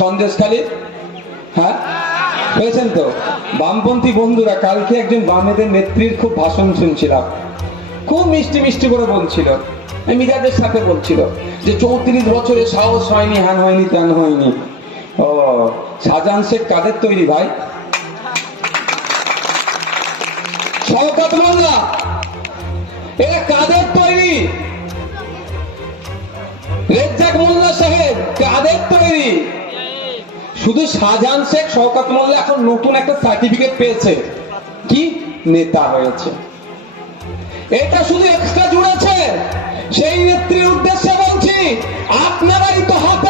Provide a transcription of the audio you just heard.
সন্দেশখালী, হ্যাঁ হয়েছেন তো। বামপন্থী বন্ধুরা কালকে একজন বামেদের নেত্রীর খুব ভাষণ শুনছিলাম, খুব মিষ্টি মিষ্টি করে বলছিল, মিরাজের সাথে বলছিল যে 34 বছরে সাহস হয়নি, হ্যান হয়নি, ত্যান হয়নি। ও শাহজাহান শেখ কাদের তৈরি ভাই? শওকত মোল্লা এরা কাদের তৈরি? রেজ্জাক মোল্লা সাহেব কাদের তৈরি? শুধু শাহজাহান শেখ শওকত মোল্লা এখন নতুন একটা সার্টিফিকেট পেয়েছে, কি নেতা হয়েছে। এটা শুধু এক্সট্রা জুড়েছে। সেই নেত্রীর উদ্দেশ্যে বলছি, আপনারাই তো হাত